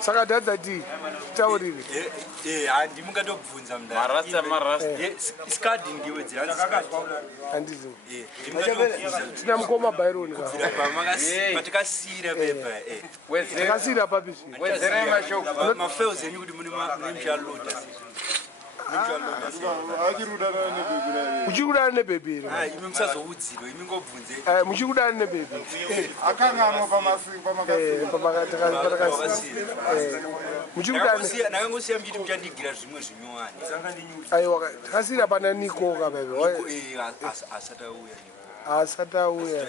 Saka dadza di tauriri handi mungatobvunza marasta iskadi ndiwedzera handizi tina mukoma baironi patikasira pepa takasira papishi mafeos enyu kuti mune muchaloda muchikudana nebhebhi imi musazoudzirwa imi ngobvunze muchikudana nebhebhi nakangosiya mchiti muchandigira zvimwe zvinyowani aiwa takasira pana nikoka asatauya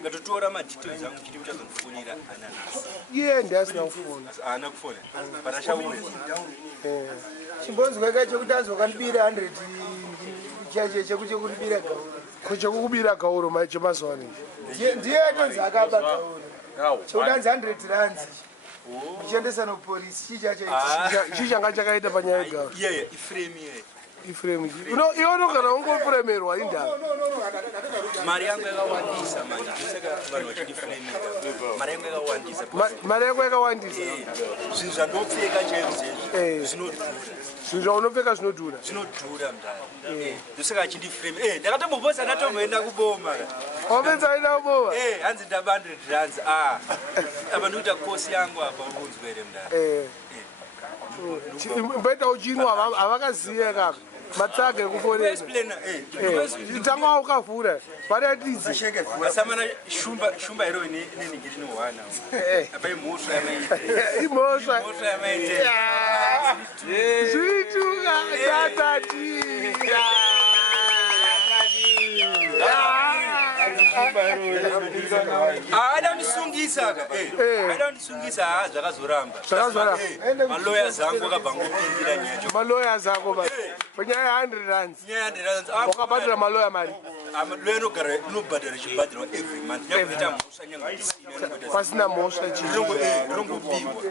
ngatotora madetails angu chiti muchazondifonera ananasi iye ndiasina kufona haana kufona but achauya chimbonzwa kacho kuti azokanibira 100 chache chekuti kunibira gauro chekukubira gauro chemazuva ndiye atonzi akaba gauro chekudanzi 100 rands muchiendesa nopolisi chichacho chichanga chakaita panyaya yegauro iframe iwonogara ungopremerwa indava mari yangu yakawandisa manje vanhu vachindifremera mari yangu yakawandisa mari yako yakawandisa zvinhu zvandopfeka chaizvo zvinodhura zvinhu zvaunopfeka zvinodhura mndani ndosaka achindifremera ndakatomboposa ndatomboenda kuboma wapedza aenda kuboma hanzi ndaba 100 rands apa ndikuita kosi yangu apa ungonzwere mndani mboita uchinwa havakaziye kaka matsage ekufonesa tanga ukavhura varatizi asamana shumba iro neningirinohwana apa imhosva yamaite zvituka tatati adandisungisa zvakazoramba maloya zangu akabvangopindira nyacho maloya zako panyaya 100 rands wakabhadhira maloya mari loya inobhadhara chibhadhirwa every month yakuita mhosva pasina mhosva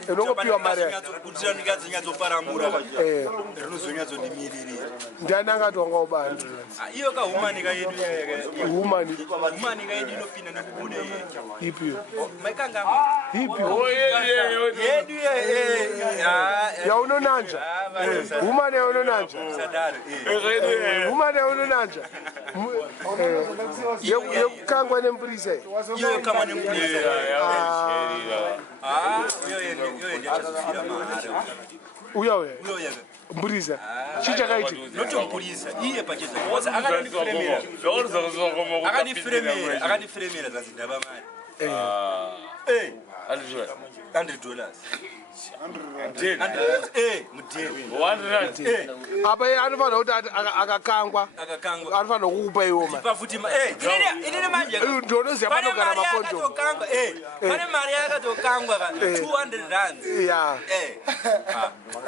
rinongopiwa mari kuti randingadzonyatsoparamura rinozonyatsondimiririra ndiani angati wanga uba 100 rands iyo kahumanika yedu humanika yedu inopinda nekubuda ipiyo maikanga ipiyo yedu yaunonanja humani yaunonanja humani yaunonanja yekukangwa nemupurisa iyo kama nemupurisa uya mpurisa chichakaiti notompurisa iye pacheza akandifremera zanzi ndaba mari $100 apa iye anofanira kuti akakangwa anofanira kukupa iwo ndinoziva panogara makondo pane mari yakatokangwa 200 rands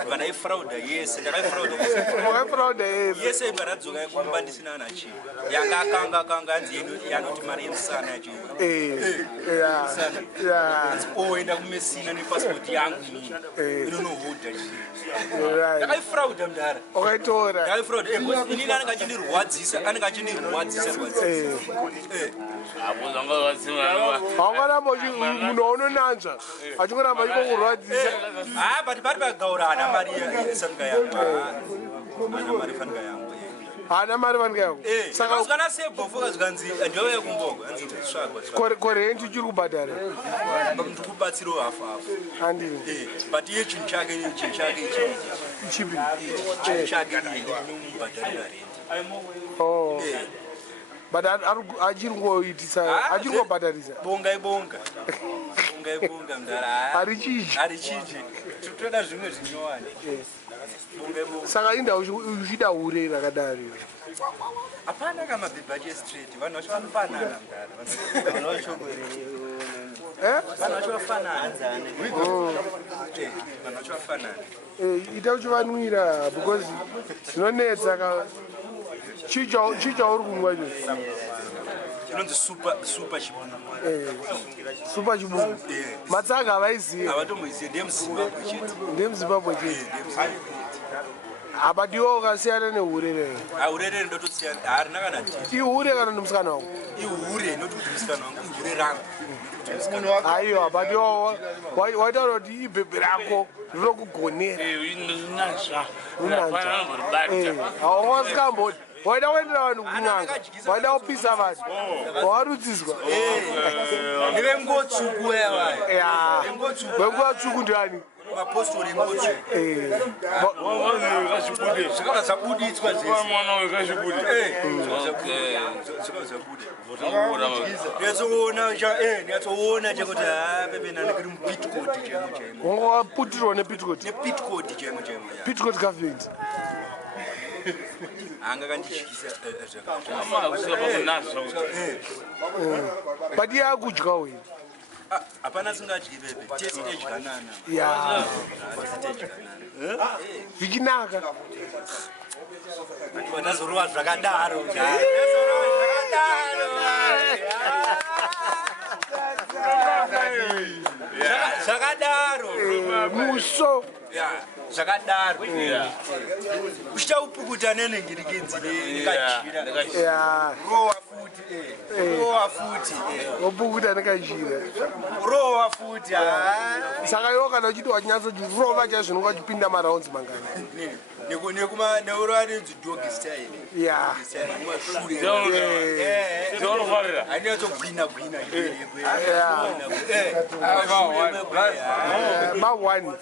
vanaifrauda yese ndakaifrauda yese iparadzoka kumba ndisina na chii yanga akanga anzi yanoti mari yemusana yachiwa oenda kumesina nepassport yangu inonohudha ndakaifrauda mndara ukaitora ndakaifrauda inini anenge achindirwadzisa haungaramba munhu waunonanzva achingoramba chikonkurwadzisa but pari pagaura hana mari yesanuka yangu hana mari fanuka yangu hana mari vanikayo saka kana sebhofoka zvanzi ndouya kumbogo anzi tsvagwa korenti uchiri kubhadhara ndikubatsirawo hafu hafu handini but iye chinhu chake chipi chinhu chake ndinomubhadharira rendi but achiri ngoitisa achiri ngobhadharisa bongai bonga mndara harichiji toda zvimwe zvinyowani saka inda uchida hure rakadari hapana kamabhebha chestraight vanhu vacho vanofanana mndara vanhu vacho vafanana ita uchivanwira because zvinonetsa chichauri kumwa cho chinonzi super chibungu super chibungu matsaga havaiziva havatomboiziva ndemuzimbabwe chete apa ndiwo ukasiyana nehure urerere ndotosiyana harina kana ihure kana nomusikana wangu ihure notuti musikana wangu ihure rangu aiwa but iwo waitaura kuti ibhebhe rako rinokugonera haungasikambo waida kuendera vanhu kun'anga waida kupisa vanhu warudzizwa nevengotsvuku venguva tsvuku ndiani mapostori engotsvuku zvabuditswa nyatsoona chekuti pepe nanekiri mupitcod chaimo chaimo wanga waputirwa nepitcod chaimo chaimo pitcod government anga kandityisa but iye akudya wena hapana singadyi pepe tese tedyanana ya zvichinaka ndazorova zvakadaro zvakadaro muso zvakadaro uchichaupukuta nenengirikenzi nekajira rowa futi opukuta nekajira rowa futi saka iwo kana uchiti wachinyatsojirova chaizvinonga uchipinda maraunzi mangani neurova nenzi dogi style ya ainyatsogwina ma1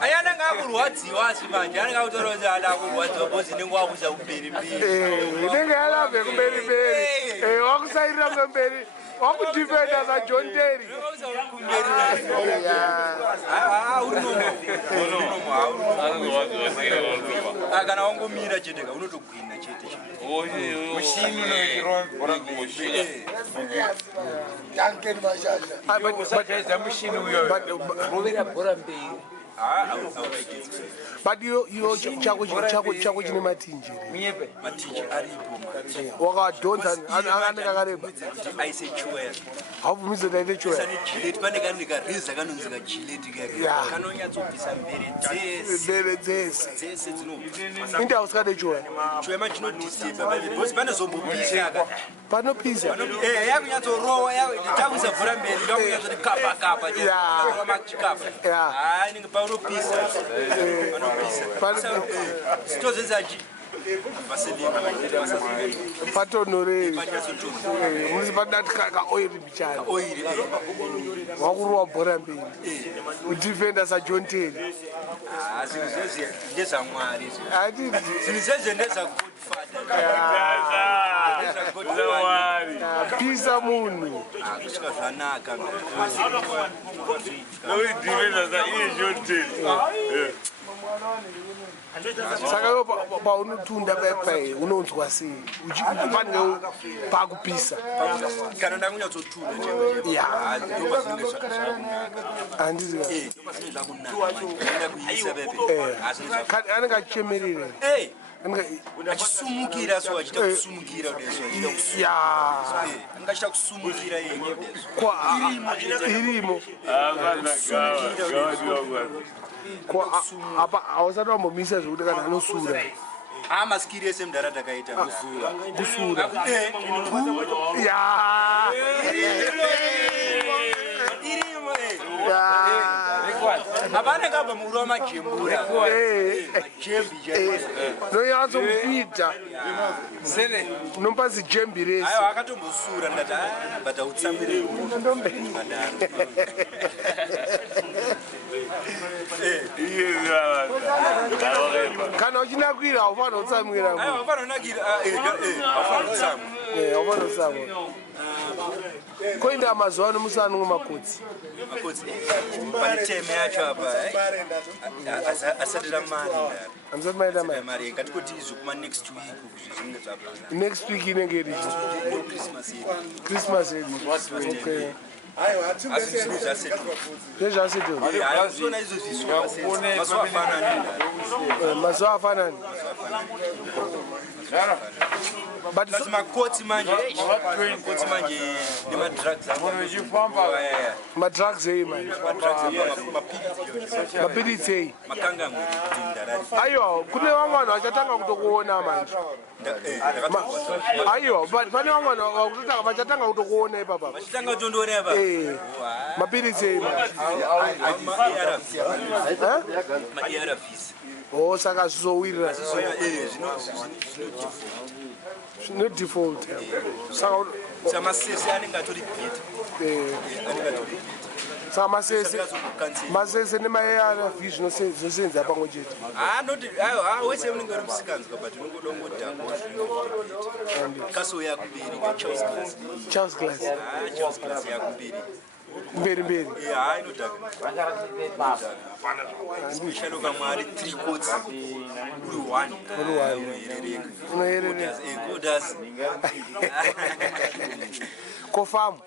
ayananga akurwadziwa asi manje anenge akutoronzi ada kurwadziwa bhozi nenguva kuza kumberi inenge yalambe kumberi mberi wakusairira mberi wakudifenda sajohn terry kana wangomira cheteka unotogwina chete but iwo chako chine matinjeri wakadhonza anenge akareba haubvumidzo taite chuya mbere dzese inda usikade chuya panopisa yakunyatsorowa takuisavhura mberi ndakunyatsoti kapakapa inenge panopisa sitozezachi patonorei musi padati kaoiri bichana wakurowa bhora mberi kudifenda sajohn terry zvinhu zvezve ndezvamwari zvinhu zvezve pisa munhu kusvika zvanaka saka iwo paunotunda paipai unonzwa sei uchifanire pakupisa kana ndakunyatsotunda handizii anenge achichemerera achisumukira so achita kusumukira anga achita kusumukira irimo apa hausati wambomisa zvekuti kana anosura maskiri ese mudhara takaita kusura hapana kabva muuri wamajembura nonyatsomupita nompazi jembi rese aiwa akatombosura ndati bata utsamire kana uchinakwira haufana utsamwira haufana utsamwa koinda mazuva ano musano mumakotsi pane teme yacho apa asati anzomaita mari ngatikoti izokuma next week zvinenge zvapana next week inenge iri Christmas okay zvezvasetona izvo mazuva afanani but makotsi manje nemadrugs madrugs ei manje mapiritsi ei aiwa kune vamwe vanhu vachatanga kutokuona manje aiwa pane vamwe vanhu vachatanga kutokuona ipapa mapiritsi ei manje o saka zvizowirira zvino default saka masese anenge atori saka masese nemaarv zvinosenza pamwe chete wese unenge uri musikanzwa but unongodongodhako kaso yakubiri charles glass yakubiri mberi especially ukamwari 3 quotes uri 1 unoerereka kofamu